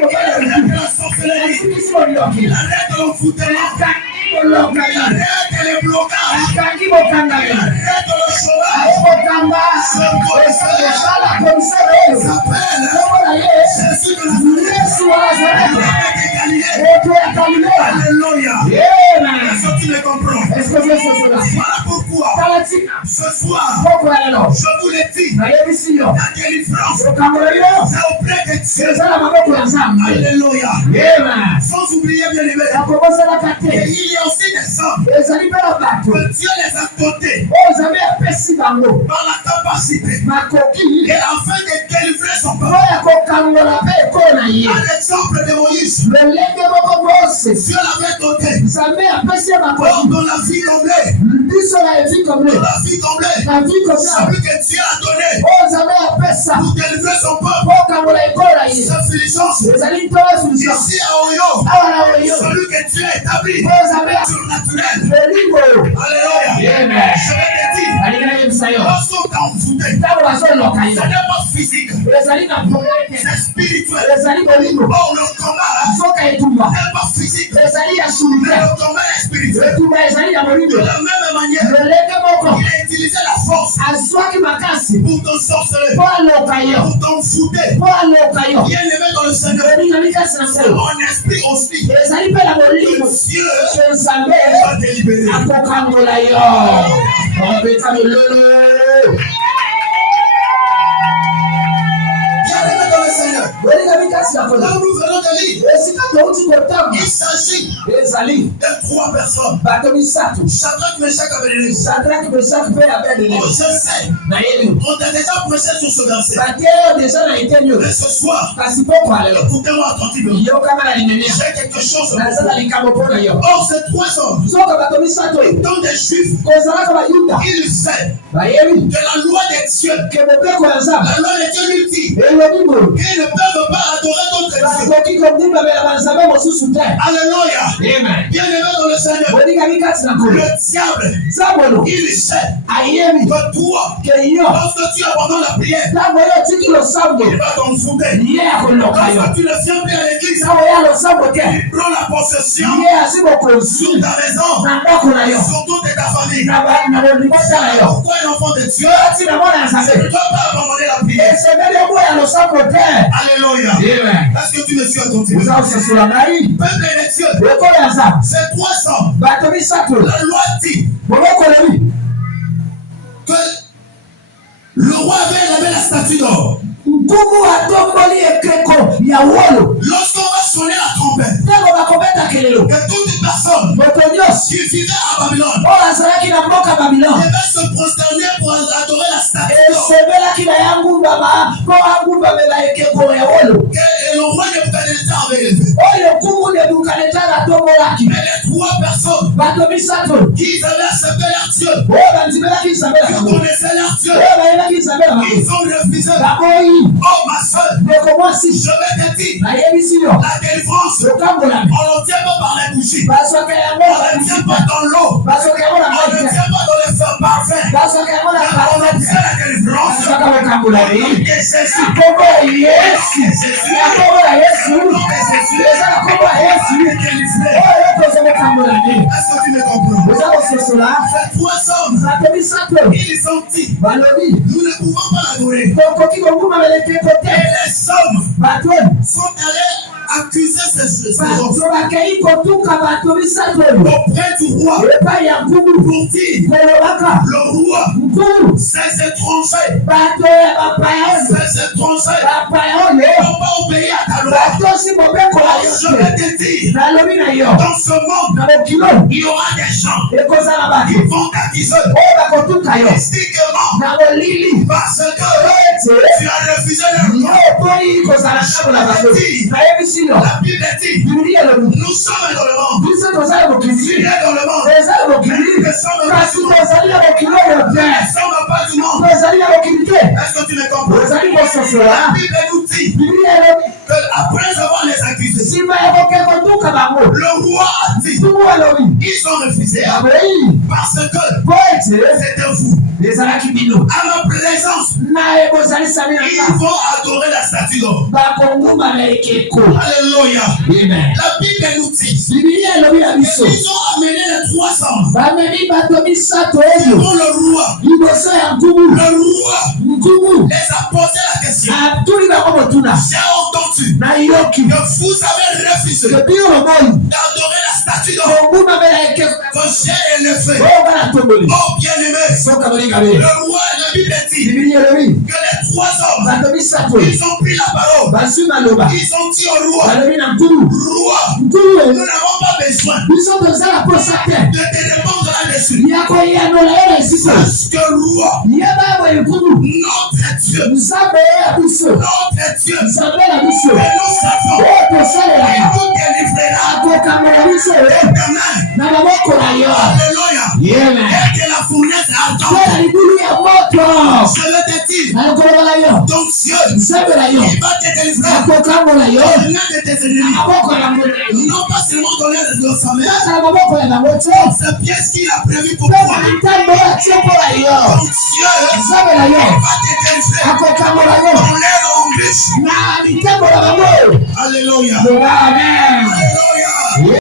la sorcellerie, l'arrêt de l'envoûtement, l'arrêt des blocages, l'arrêt de le chômage. Ce côté s'appelle Jésus de Nazareth. Alléluia. Est-ce que tu me comprends? Voilà pourquoi ce soir, je vous l'ai dit, la délivrance est auprès de Dieu. Alléluia. Sans oublier, bien aimé, il y a aussi des hommes que Dieu les a dotés par la capacité et afin de délivrer son peuple. À l'exemple de Moïse, Dieu l'avait doté dans la vie comblée. Dans la vie comblée, celui que Dieu a donné pour délivrer son peuple. Sa félicence ici à Oyo, celui que Dieu a établi surnaturel. Alléluia. Je vais te dire, lorsqu'on t'a envoûté, ce n'est pas physique, c'est spirituel. Or le combat n'est pas physique, mais le combat est spirituel. De la même manière, il a utilisé la force pour t'en sorceler, pour t'envoûter. Bien aimé dans le Seigneur, c'est mon esprit aussi que Dieu va délibérer. Là où nous venons de lire, il s'agit de 3 personnes. Shadrach, Meshach, Abednego. Je sais, on t'a déjà prêché sur ce verset. Mais ce soir, écoutez-moi attentivement. J'ai quelque chose. Or, ces 3 hommes étant des Juifs, ils savent que la loi de Dieu, lui dit qu'ils ne peuvent pas adorer d'autres dieux. Alléluia. Bien aimé dans le Seigneur, le diable, il sait que toi, lorsque tu abandonnes la prière, il va t'envoûter. Lorsque tu ne viens plus à l'église, il prend la possession sur ta maison, sur toute ta famille. Pourquoi un enfant de Dieu ne doit pas abandonner la prière? Alléluia. Est-ce que tu me suis attentif? Peuple de Dieu, c'est 300. La loi dit que le roi avait la statue d'or. Lorsqu'on va sonner la trompette, que toute personne qui vivait à Babylone devait se prosterner pour adorer la statue d'or. Que le roi Nebuchadnezzar avait élevé. Mais les 3 personnes qui avaient accepté leur Dieu, qui connaissaient leur Dieu, ils ont refusé. Oh ma soeur, je vais te dire, la délivrance, on ne tient pas par les bougies, on ne tient pas dans l'eau, on ne tient pas dans les feux parfaits, mais on obtient la délivrance. Et Jésus, est-ce que tu me comprends? Ces 3 hommes, ils ont dit, nous ne pouvons pas l'adorer. Et les hommes sont allés accuser ces hommes auprès du roi pour dire le roi ces étrangers n'ont pas obéi à ta loi. Je vais te dire, dans ce monde il y aura des gens qui vont t'accuser mystiquement parce que tu as refusé leur loi. La Bible dit, nous sommes dans le monde, tu es dans le monde, mais nous ne sommes pas du monde. Est-ce que tu me comprends? La Bible nous dit que après avoir les accusés, le roi a dit, ils ont refusé parce que c'était vous. À ma présence, ils vont adorer la statue d'or. Alléluia. Amen. La Bible nous dit ils ont amené les 300 devant le roi. Le roi les a posé la question. J'ai entendu que vous avez refusé d'adorer la statue d'or que j'ai élevée. Oh bien-aimé, le roi, la Bible dit que les 3 hommes, ils ont pris la parole. Ils ont dit au roi, roi, nous n'avons pas besoin de te répondre là-dessus. Parce que roi, notre Dieu, et nous savons, il nous délivrera Alléluia. Et que la fournaise ardente, je le dédie, donc Dieu, il va te délivrer de tes ennemis. Non pas seulement donner de sa mère, c'est bien ce qu'il a prévu pour toi. Donc Dieu, il va te délivrer dans l'air en glisse. Alléluia. Alléluia.